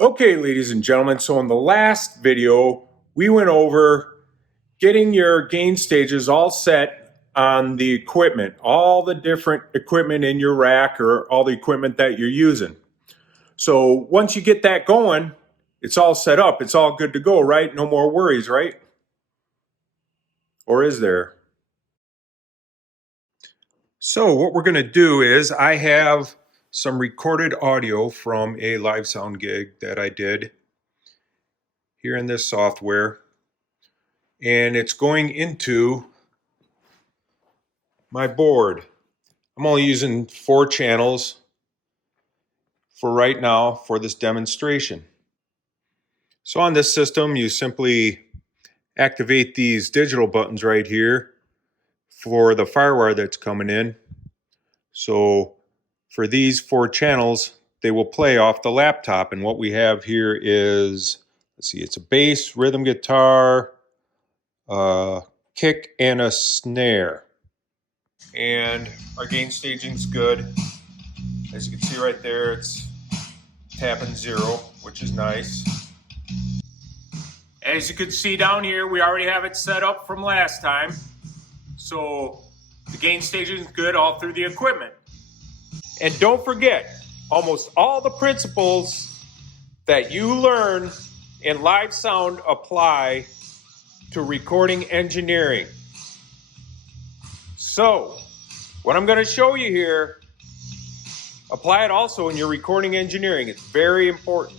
Okay, ladies and gentlemen, so in the last video, we went over getting your gain stages all set on the equipment, all the different equipment in your rack or all the equipment that you're using. So once you get that going, it's all set up, it's all good to go, right? No more worries, right? Or is there? So what we're gonna do is I have some recorded audio from a live sound gig that I did here in this software. And it's going into my board. I'm only using 4 channels for right now for this demonstration. So on this system, you simply activate these digital buttons right here for the FireWire that's coming in. So for these 4 channels, they will play off the laptop. And what we have here is, let's see, it's a bass, rhythm guitar, kick, and a snare. And our gain staging's good. As you can see right there, it's tapping 0, which is nice. As you can see down here, we already have it set up from last time. So the gain staging is good all through the equipment. And don't forget, almost all the principles that you learn in live sound apply to recording engineering. So what I'm going to show you here, apply it also in your recording engineering. It's very important.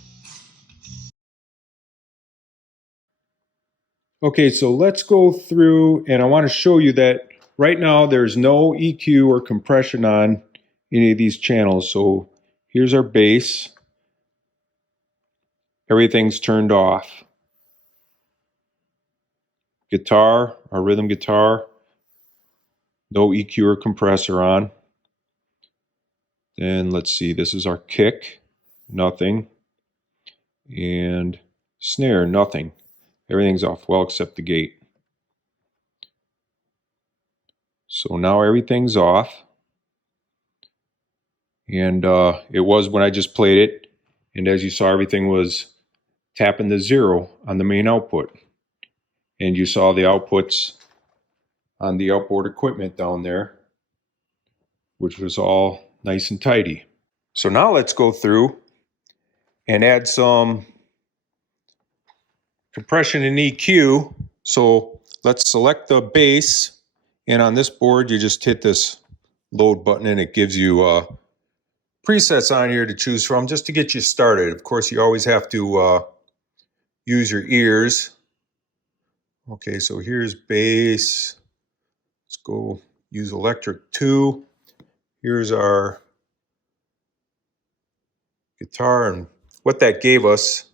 Okay, so let's go through, and I want to show you that right now there's no EQ or compression on any of these channels. So here's our bass. Everything's turned off. Guitar, our rhythm guitar, no EQ or compressor on. Then let's see, this is our kick, nothing. And snare, nothing. Everything's off, well, except the gate. So now everything's off. And it was when I just played it. And as you saw, everything was tapping the 0 on the main output. And you saw the outputs on the outboard equipment down there, which was all nice and tidy. So now let's go through and add some compression and EQ. So let's select the bass, and on this board you just hit this load button and it gives you presets on here to choose from just to get you started. Of course, you always have to use your ears. Okay, so here's bass. Let's go use electric 2. Here's our guitar, and what that gave us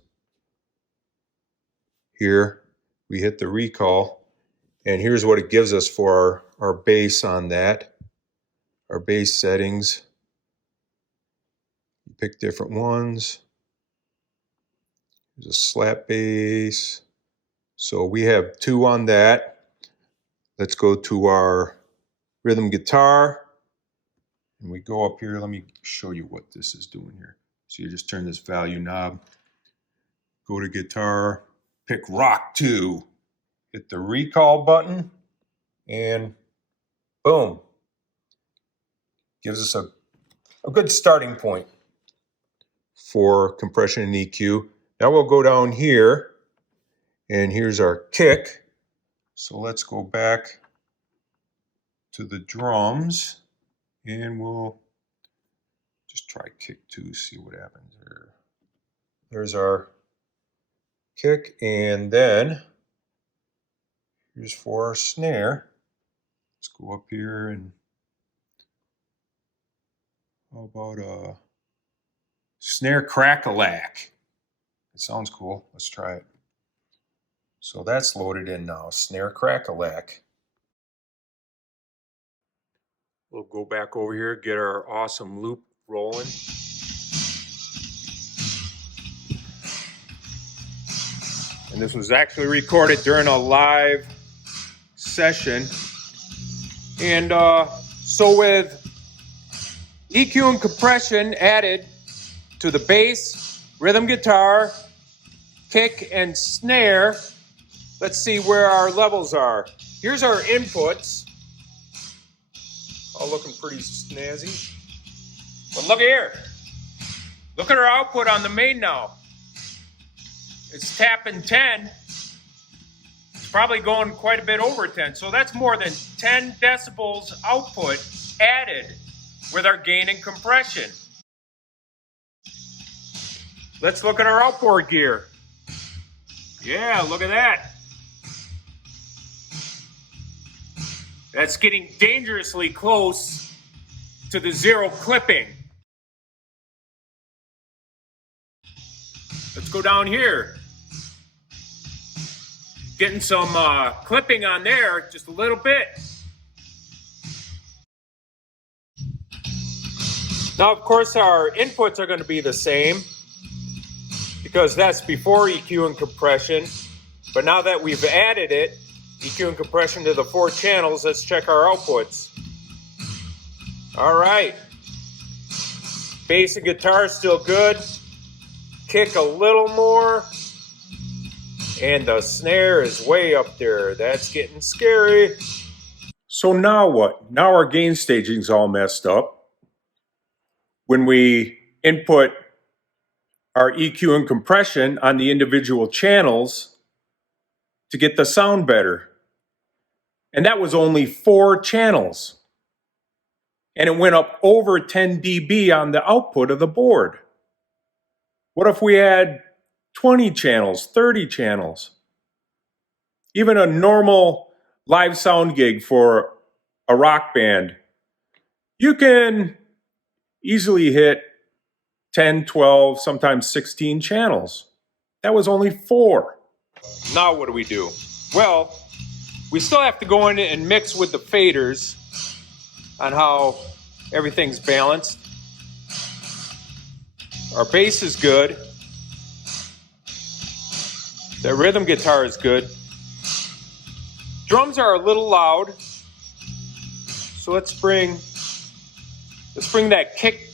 here, we hit the recall, and here's what it gives us for our bass on that, our bass settings. You pick different ones. There's a slap bass. So we have 2 on that. Let's go to our rhythm guitar, and we go up here. Let me show you what this is doing here. So you just turn this value knob, go to guitar, pick rock 2, hit the recall button, and boom. Gives us a good starting point for compression and EQ. Now we'll go down here, and here's our kick. So let's go back to the drums, and we'll just try kick 2, see what happens there. There's our kick, and then here's for our snare. Let's go up here, and how about a snare crack-a-lack? It sounds cool. Let's try it. So that's loaded in now, snare crack-a-lack. We'll go back over here, get our awesome loop rolling. And this was actually recorded during a live session. And so with EQ and compression added to the bass, rhythm guitar, kick, and snare. Let's see where our levels are. Here's our inputs. All looking pretty snazzy. But look here. Look at our output on the main now. It's tapping 10. It's probably going quite a bit over 10. So that's more than 10 decibels output added with our gain and compression. Let's look at our outboard gear. Yeah, look at that. That's getting dangerously close to the zero clipping. Let's go down here. Getting some clipping on there, just a little bit. Now, of course, our inputs are going to be the same because that's before EQ and compression. But now that we've added it, EQ and compression to the 4 channels, let's check our outputs. All right. Bass and guitar is still good. Kick a little more. And the snare is way up there. That's getting scary. So now what? Now our gain staging's all messed up. When we input our EQ and compression on the individual channels to get the sound better. And that was only 4 channels. And it went up over 10 dB on the output of the board. What if we had 20 channels, 30 channels? Even a normal live sound gig for a rock band, you can easily hit 10, 12, sometimes 16 channels. That was only 4. Now what do? Well, we still have to go in and mix with the faders on how everything's balanced. Our bass is good. The rhythm guitar is good. Drums are a little loud. So let's bring that kick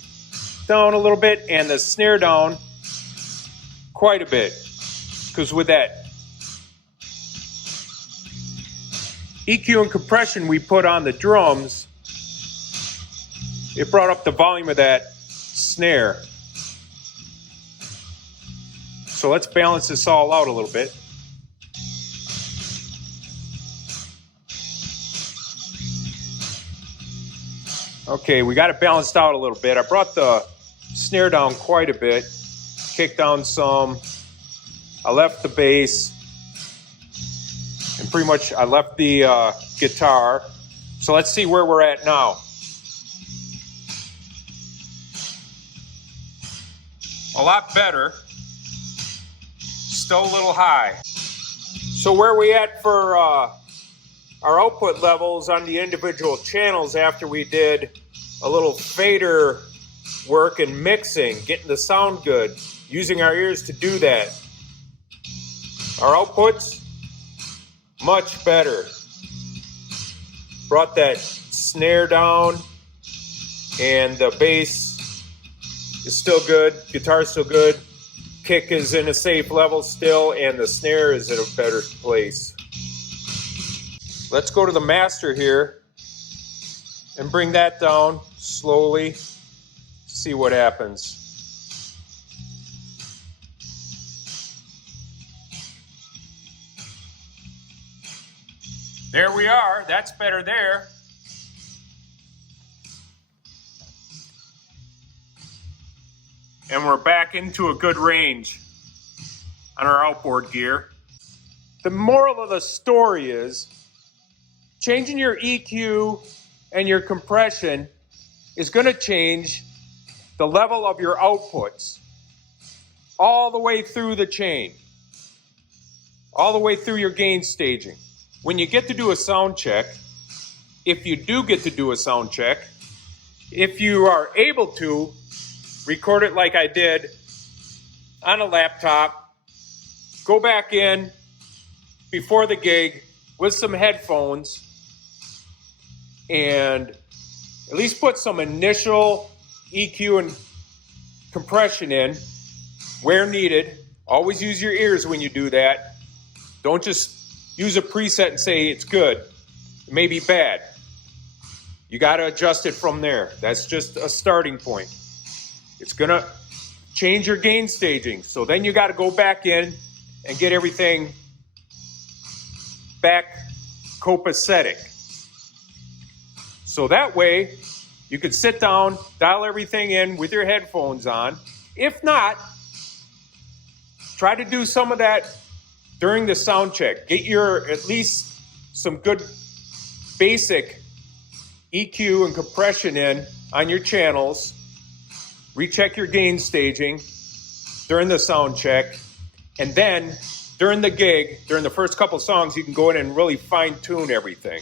down a little bit and the snare down quite a bit. Because with that EQ and compression we put on the drums, it brought up the volume of that snare. So let's balance this all out a little bit. Okay, we got it balanced out a little bit. I brought the snare down quite a bit, kicked down some. I left the bass, and pretty much I left the guitar. So let's see where we're at now. A lot better. Still a little high. So where are we at for our output levels on the individual channels after we did a little fader work and mixing, getting the sound good, using our ears to do that? Our outputs, much better. Brought that snare down, and the bass is still good, guitar is still good, kick is in a safe level still, and the snare is in a better place. Let's go to the master here and bring that down slowly, see what happens. There we are, that's better there. And we're back into a good range on our outboard gear. The moral of the story is changing your EQ and your compression is going to change the level of your outputs all the way through the chain, all the way through your gain staging. When you get to do a sound check, if you do get to do a sound check, if you are able to, record it like I did on a laptop, go back in before the gig with some headphones and at least put some initial EQ and compression in where needed. Always use your ears when you do that. Don't just use a preset and say it's good. It may be bad. You got to adjust it from there. That's just a starting point. It's going to change your gain staging. So then you got to go back in and get everything back copacetic. So that way you can sit down, dial everything in with your headphones on. If not, try to do some of that during the sound check. Get your at least some good basic EQ and compression in on your channels. Recheck your gain staging during the sound check. And then during the gig, during the first couple songs, you can go in and really fine tune everything.